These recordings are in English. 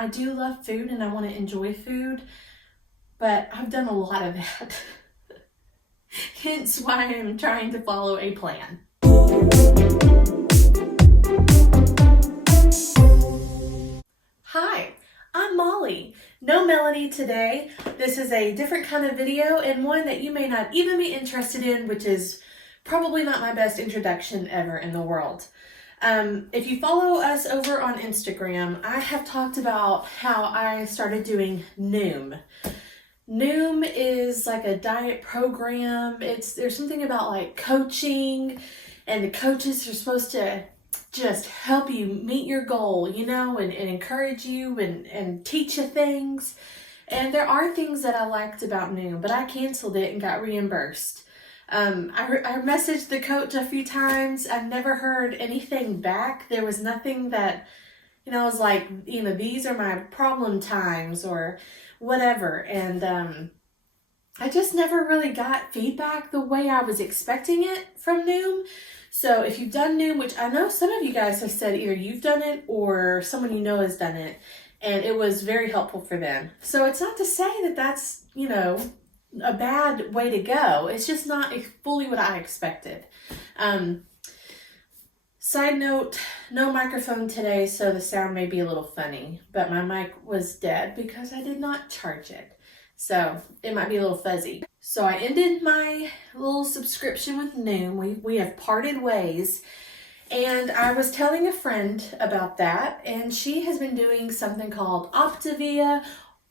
I do love food and I want to enjoy food, but I've done a lot of that. Hence why I'm trying to follow a plan. Hi, I'm Molly. No Melanie today. This is a different kind of video and one that you may not even be interested in, which is probably not my best introduction ever in the world. If you follow us over on Instagram, I have talked about how I started doing Noom. Noom is like a diet program. There's something about like coaching, and the coaches are supposed to just help you meet your goal, and encourage you and teach you things. And there are things that I liked about Noom, but I canceled it and got reimbursed. I messaged the coach a few times. I've never heard anything back. There was nothing that, I was like, these are my problem times or whatever. And I just never really got feedback the way I was expecting it from Noom. So if you've done Noom, which I know some of you guys have said either you've done it or someone you know has done it, and it was very helpful for them. So it's not to say that that's, a bad way to go. It's just not fully what I expected. Side note, no microphone today, so the sound may be a little funny, but my mic was dead because I did not charge it. So it might be a little fuzzy. So I ended my little subscription with Noom. We have parted ways. And I was telling a friend about that, and she has been doing something called Optavia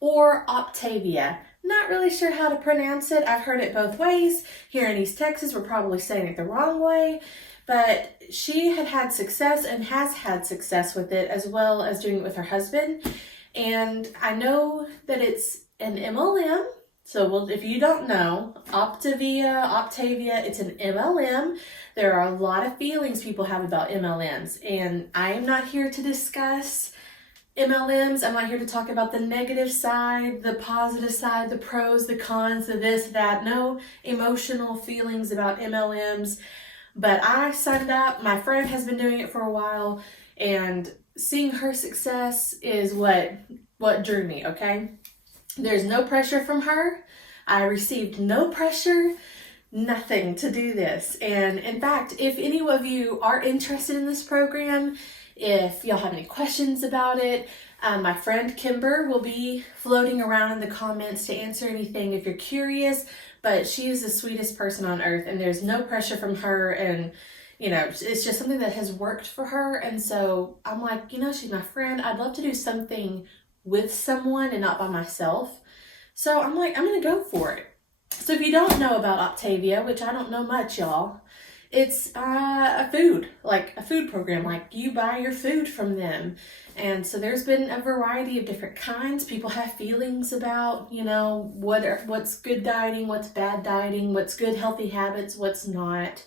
or Optavia. Not really sure how to pronounce it. I've heard it both ways. Here in East Texas, we're probably saying it the wrong way. But she had success and has had success with it, as well as doing it with her husband. And I know that it's an MLM. So if you don't know, Optavia, it's an MLM. There are a lot of feelings people have about MLMs. And I am not here to discuss MLMs. I'm not here to talk about the negative side, the positive side, the pros, the cons, the this, that. No emotional feelings about MLMs. But I signed up. My friend has been doing it for a while, and seeing her success is what drew me, okay? There's no pressure from her. I received no pressure, nothing to do this. And in fact, if any of you are interested in this program, if y'all have any questions about it, my friend Kimber will be floating around in the comments to answer anything if you're curious. But she is the sweetest person on earth, and there's no pressure from her, and it's just something that has worked for her. And so I'm like, she's my friend. I'd love to do something with someone and not by myself. So I'm like, I'm gonna go for it. So if you don't know about Optavia, which I don't know much, y'all, it's a food program. Like, you buy your food from them. And so there's been a variety of different kinds. People have feelings about, what's good dieting, what's bad dieting, what's good healthy habits, what's not.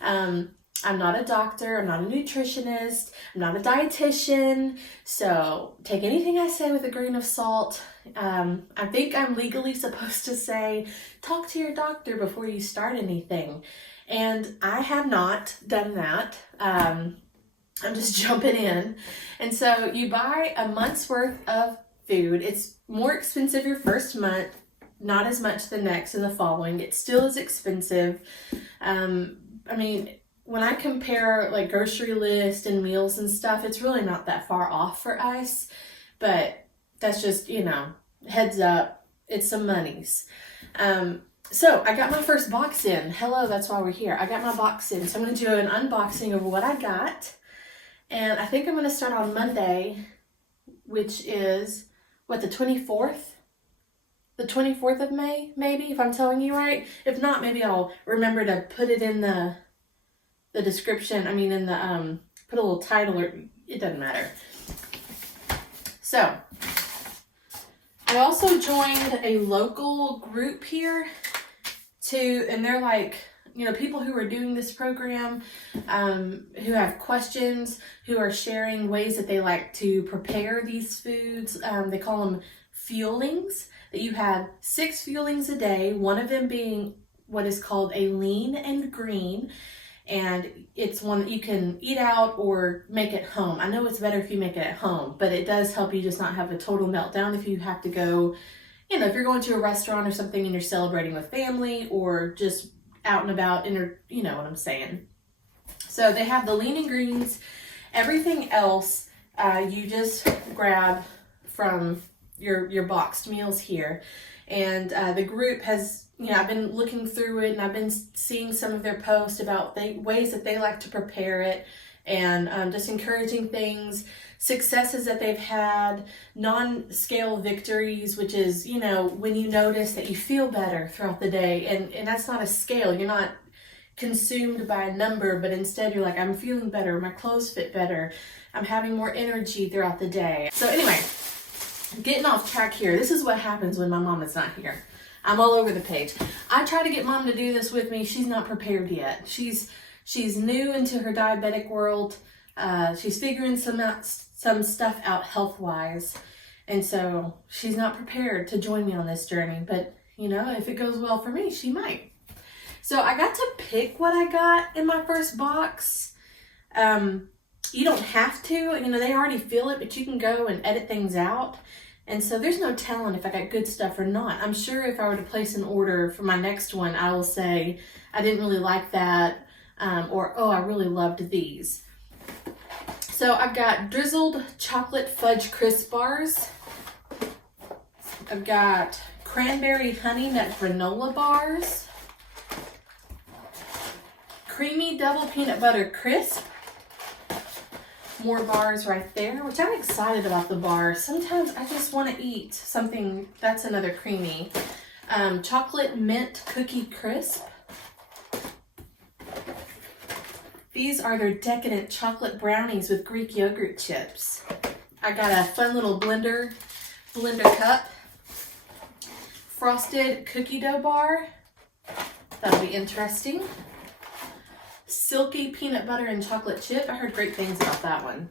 I'm not a doctor, I'm not a nutritionist, I'm not a dietitian, so take anything I say with a grain of salt. I think I'm legally supposed to say, talk to your doctor before you start anything. And I have not done that. I'm just jumping in. And so you buy a month's worth of food. It's more expensive your first month, not as much the next and the following. It still is expensive. When I compare like grocery list and meals and stuff, it's really not that far off for us. But that's just, heads up, it's some monies. So I got my first box in. Hello, that's why we're here. I got my box in. So I'm going to do an unboxing of what I got. And I think I'm going to start on Monday, which is, the 24th? The 24th of May, maybe, if I'm telling you right. If not, maybe I'll remember to put it in the description. Put a little title, or it doesn't matter. So, I also joined a local group here and they're like, people who are doing this program, who have questions, who are sharing ways that they like to prepare these foods. They call them fuelings, that you have 6 fuelings a day, one of them being what is called a lean and green. and it's one that you can eat out or make at home. I know it's better if you make it at home, but it does help you just not have a total meltdown if you have to go, you know, if you're going to a restaurant or something and you're celebrating with family or just out and about, you know what I'm saying. So they have the lean and greens. Everything else you just grab from your boxed meals here. And the group has, you know, I've been looking through it and I've been seeing some of their posts about ways that they like to prepare it, and just encouraging things, successes that they've had, non-scale victories, which is, you know, when you notice that you feel better throughout the day, and that's not a scale. You're not consumed by a number, but instead you're like, I'm feeling better, my clothes fit better, I'm having more energy throughout the day. So anyway, getting off track here. This is what happens when my mom is not here. I'm all over the page. I try to get mom to do this with me. She's not prepared yet. She's new into her diabetic world. She's figuring some stuff out health-wise. And so she's not prepared to join me on this journey. But, you know, if it goes well for me, she might. So I got to pick what I got in my first box. You don't have to. You know, they already feel it, but you can go and edit things out. And so there's no telling if I got good stuff or not. I'm sure if I were to place an order for my next one, I will say, I didn't really like that, or, oh, I really loved these. So I've got drizzled chocolate fudge crisp bars. I've got cranberry honey nut granola bars. Creamy double peanut butter crisp. More bars right there, which I'm excited about the bars. Sometimes I just want to eat something that's another creamy. Chocolate mint cookie crisp. These are their decadent chocolate brownies with Greek yogurt chips. I got a fun little blender cup. Frosted cookie dough bar. That'll be interesting. Silky peanut butter and chocolate chip. I heard great things about that one.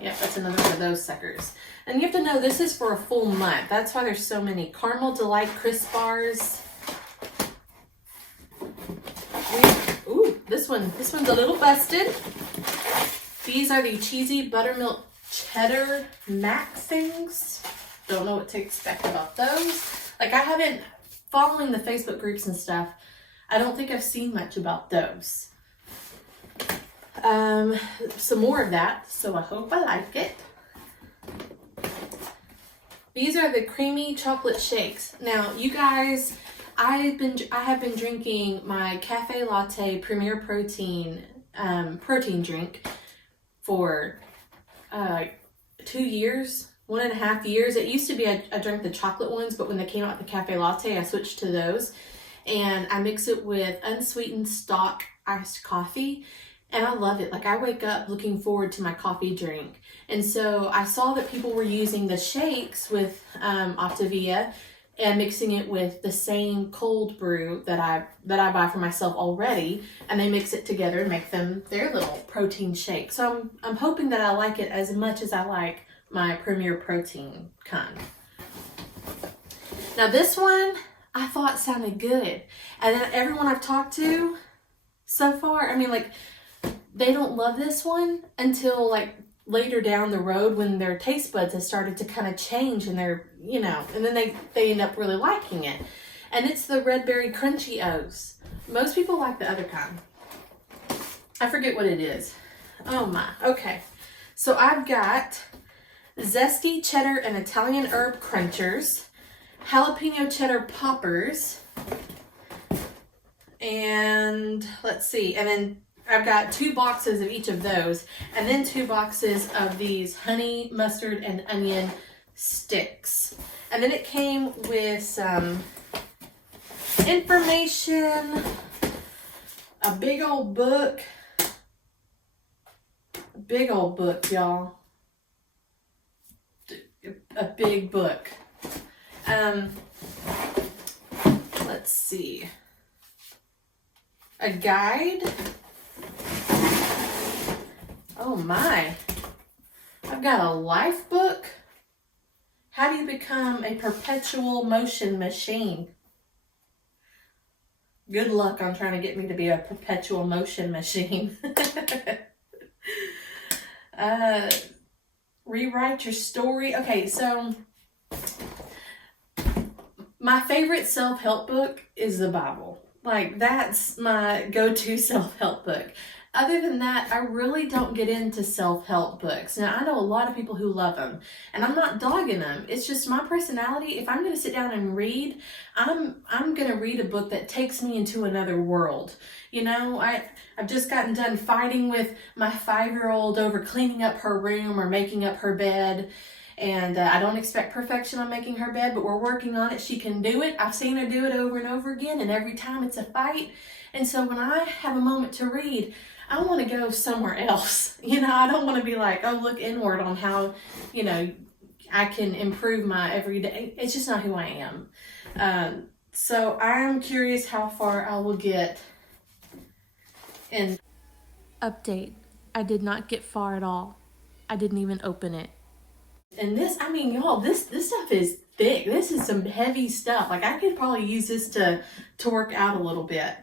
Yep, that's another one of those suckers. And you have to know this is for a full month. That's why there's so many. Caramel Delight crisp bars. Ooh, this one's a little busted. These are the cheesy buttermilk cheddar max things. Don't know what to expect about those. Like, I haven't, following the Facebook groups and stuff, I don't think I've seen much about those. Some more of that, so I hope I like it. These are the creamy chocolate shakes. Now, you guys, I have been drinking my Cafe Latte Premier Protein drink for 2 years, 1.5 years. It used to be I drank the chocolate ones, but when they came out with the Cafe Latte, I switched to those. And I mix it with unsweetened stock iced coffee, and I love it. Like, I wake up looking forward to my coffee drink. And so I saw that people were using the shakes with Optavia and mixing it with the same cold brew that I buy for myself already, and they mix it together and make them their little protein shake. So I'm hoping that I like it as much as I like my Premier Protein kind. Now this one I thought sounded good. And then everyone I've talked to so far, I mean, like, they don't love this one until like later down the road when their taste buds have started to kind of change and they're, you know, and then they end up really liking it. And it's the red berry crunchy O's. Most people like the other kind. I forget what it is. Oh my, okay. So I've got zesty cheddar and Italian herb crunchers, jalapeno cheddar poppers, and let's see, and then I've got 2 boxes of each of those, and then 2 boxes of these honey, mustard, and onion sticks. And then it came with some information, a big old book, y'all. A big book. Let's see. A guide. Oh my. I've got a life book. How do you become a perpetual motion machine? Good luck on trying to get me to be a perpetual motion machine. Rewrite your story. Okay, so my favorite self-help book is the Bible. Like, that's my go-to self-help book. Other than that, I really don't get into self-help books. Now, I know a lot of people who love them, and I'm not dogging them. It's just my personality. If I'm going to sit down and read, I'm going to read a book that takes me into another world. You know, I've just gotten done fighting with my 5-year-old over cleaning up her room or making up her bed. And I don't expect perfection on making her bed, but we're working on it. She can do it. I've seen her do it over and over again, and every time it's a fight. And so when I have a moment to read, I want to go somewhere else. You know, I don't want to be like, oh, look inward on how, you know, I can improve my everyday. It's just not who I am. So I'm curious how far I will get. And update, I did not get far at all. I didn't even open it. And this, I mean, y'all, this stuff is thick. This is some heavy stuff. Like, I could probably use this to work out a little bit.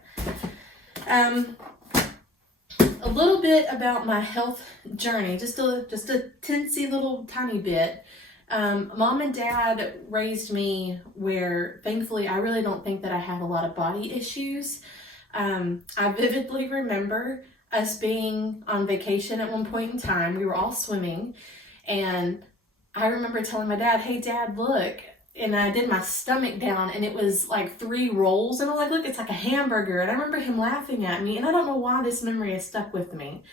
A little bit about my health journey, just a teensy little tiny bit. Mom and Dad raised me where, thankfully, I really don't think that I have a lot of body issues. I vividly remember us being on vacation at one point in time. We were all swimming, and I remember telling my dad, hey, Dad, look. And I did my stomach down, and it was like 3 rolls. And I'm like, look, it's like a hamburger. And I remember him laughing at me. And I don't know why this memory has stuck with me.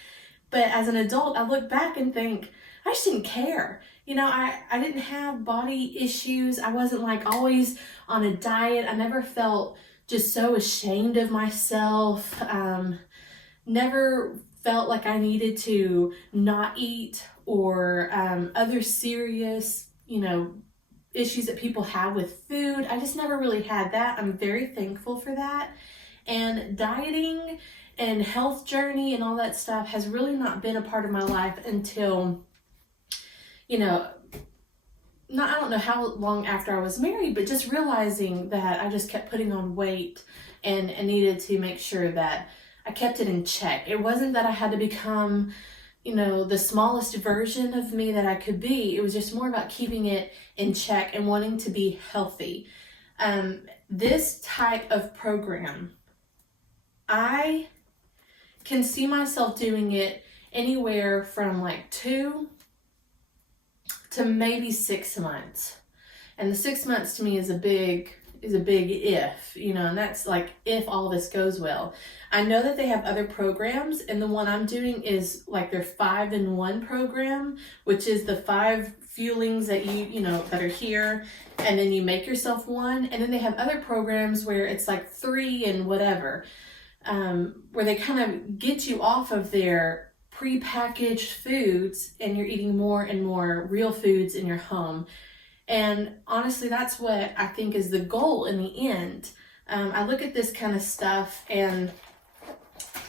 But as an adult, I look back and think, I just didn't care. You know, I didn't have body issues. I wasn't like always on a diet. I never felt just so ashamed of myself. Never felt like I needed to not eat or other serious, you know, issues that people have with food. I just never really had that. I'm very thankful for that. And dieting and health journey and all that stuff has really not been a part of my life until, you know, I don't know how long after I was married, but just realizing that I just kept putting on weight and needed to make sure that I kept it in check. It wasn't that I had to become, you know, the smallest version of me that I could be. It was just more about keeping it in check and wanting to be healthy. This type of program, I can see myself doing it anywhere from like 2 to maybe 6 months. And the 6 months to me is a big if, you know, and that's like if all this goes well. I know that they have other programs, and the one I'm doing is like their 5-in-1 program, which is the 5 fuelings that you know, that are here, and then you make yourself one. And then they have other programs where it's like 3 and whatever, where they kind of get you off of their prepackaged foods and you're eating more and more real foods in your home. And honestly, that's what I think is the goal in the end. I look at this kind of stuff and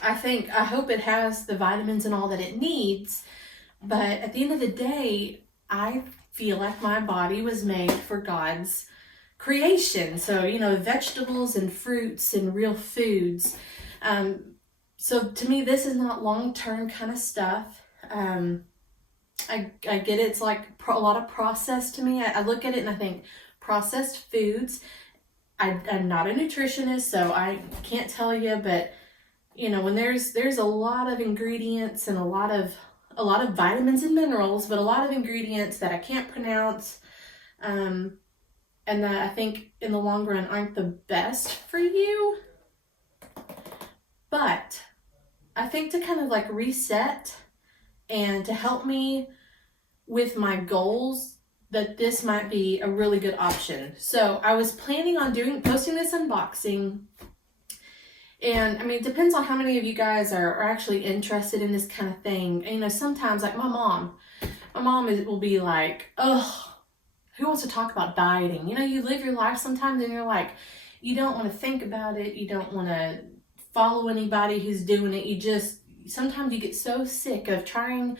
I hope it has the vitamins and all that it needs. But at the end of the day, I feel like my body was made for God's creation. So, you know, vegetables and fruits and real foods. So to me, this is not long-term kind of stuff. I get it. It's like a lot of processed to me. I look at it and I think processed foods. I'm not a nutritionist, so I can't tell you, but you know, when there's a lot of ingredients and a lot of vitamins and minerals, but a lot of ingredients that I can't pronounce, and that I think in the long run aren't the best for you. But I think to kind of like reset and to help me with my goals, that this might be a really good option. So I was planning on posting this unboxing. And I mean, it depends on how many of you guys are actually interested in this kind of thing. And, you know, sometimes like my mom will be like, oh, who wants to talk about dieting? You know, you live your life sometimes and you're like, you don't want to think about it. You don't want to follow anybody who's doing it. Sometimes you get so sick of trying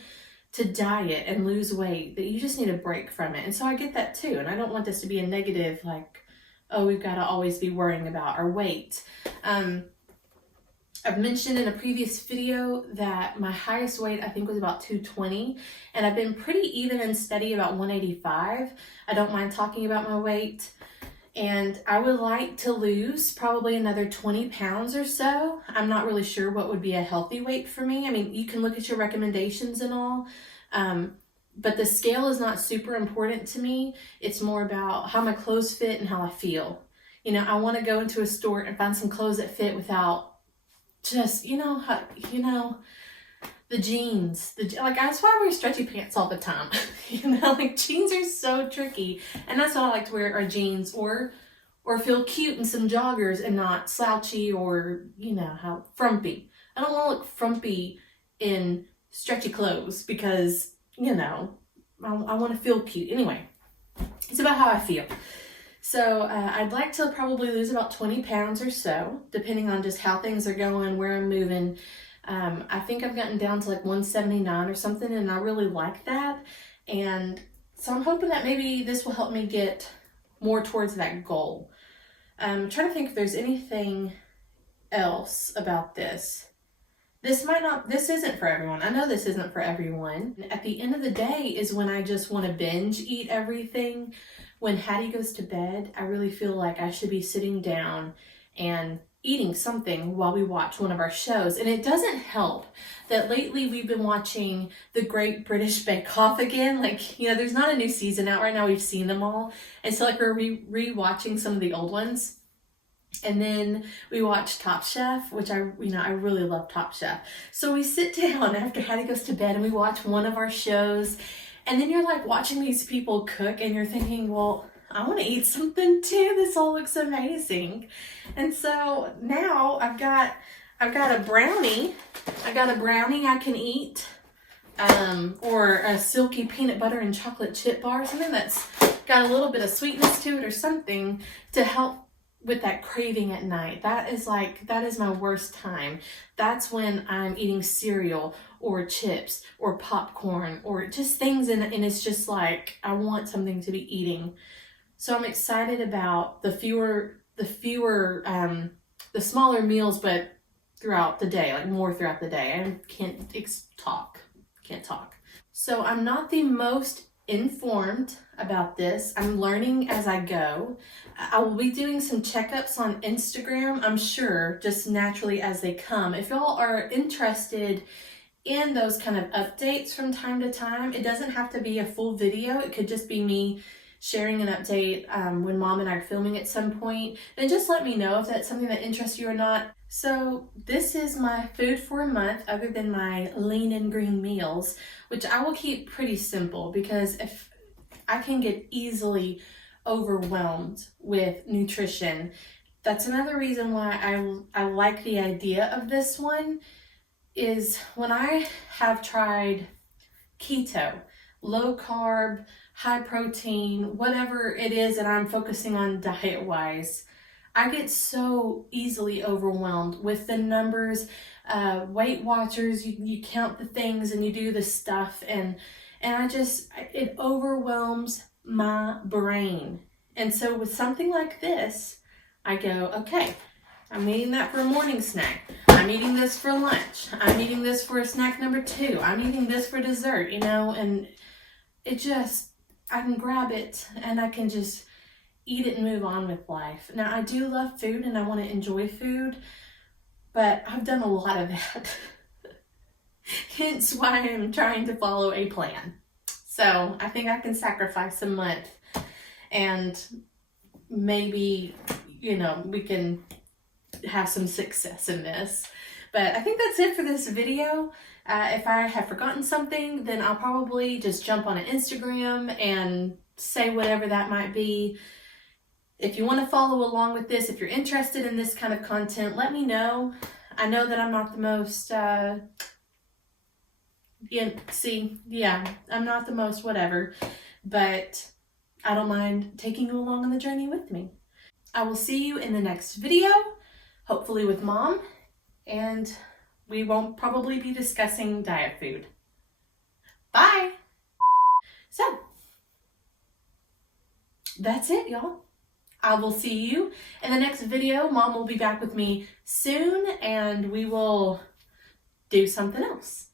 to diet and lose weight that you just need a break from it. And so I get that too. And I don't want this to be a negative, like, oh, we've got to always be worrying about our weight. I've mentioned in a previous video that my highest weight I think was about 220, and I've been pretty even and steady about 185. I don't mind talking about my weight, and I would like to lose probably another 20 pounds or so. I'm not really sure what would be a healthy weight for me. I mean, you can look at your recommendations and all, but the scale is not super important to me. It's more about how my clothes fit and how I feel. You know, I want to go into a store and find some clothes that fit without just, the jeans. Like, that's why I wear stretchy pants all the time. Like, jeans are so tricky. And that's what I like to wear, are jeans, or feel cute in some joggers and not slouchy or, how frumpy. I don't want to look frumpy in stretchy clothes because, I want to feel cute. Anyway, it's about how I feel. So I'd like to probably lose about 20 pounds or so, depending on just how things are going, where I'm moving. I think I've gotten down to like 179 or something, and I really like that. And so I'm hoping that maybe this will help me get more towards that goal. I'm trying to think if there's anything else about this. This isn't for everyone. I know this isn't for everyone. At the end of the day is when I just want to binge eat everything. When Hattie goes to bed, I really feel like I should be sitting down and eating something while we watch one of our shows. And it doesn't help that lately we've been watching The Great British Bake Off again. Like, there's not a new season out right now. We've seen them all. And so like we're re-watching some of the old ones. And then we watch Top Chef, which I really love Top Chef. So we sit down after Hattie goes to bed and we watch one of our shows. And then you're like watching these people cook and you're thinking, well, I want to eat something too. This all looks amazing. And so now I've got a brownie. I got a brownie I can eat, or a silky peanut butter and chocolate chip bar, something that's got a little bit of sweetness to it or something to help with that craving at night. That is my worst time. That's when I'm eating cereal or chips or popcorn or just things, and it's just like I want something to be eating. So I'm excited about the smaller meals, but throughout the day, like more throughout the day. I can't talk. So I'm not the most informed about this. I'm learning as I go. I will be doing some checkups on Instagram, I'm sure, just naturally as they come. If y'all are interested in those kind of updates from time to time, it doesn't have to be a full video. It could just be me sharing an update when Mom and I are filming at some point. Then just let me know if that's something that interests you or not. So this is my food for a month, other than my lean and green meals, which I will keep pretty simple because if I can get easily overwhelmed with nutrition. That's another reason why I like the idea of this one, is when I have tried keto, low carb, high protein, whatever it is that I'm focusing on diet wise, I get so easily overwhelmed with the numbers. Weight Watchers, you count the things and you do the stuff, and it overwhelms my brain. And so with something like this, I go, okay, I'm eating that for a morning snack. I'm eating this for lunch. I'm eating this for a snack number 2. I'm eating this for dessert, and I can grab it and I can just eat it and move on with life. Now, I do love food and I want to enjoy food, but I've done a lot of that. Hence why I'm trying to follow a plan. So I think I can sacrifice a month and maybe, we can have some success in this. But I think that's it for this video. If I have forgotten something, then I'll probably just jump on an Instagram and say whatever that might be. If you want to follow along with this, if you're interested in this kind of content, let me know. I know that I'm not the most, I'm not the most whatever, but I don't mind taking you along on the journey with me. I will see you in the next video, hopefully with Mom, and we won't probably be discussing diet food. Bye! So, that's it, y'all. I will see you in the next video. Mom will be back with me soon and we will do something else.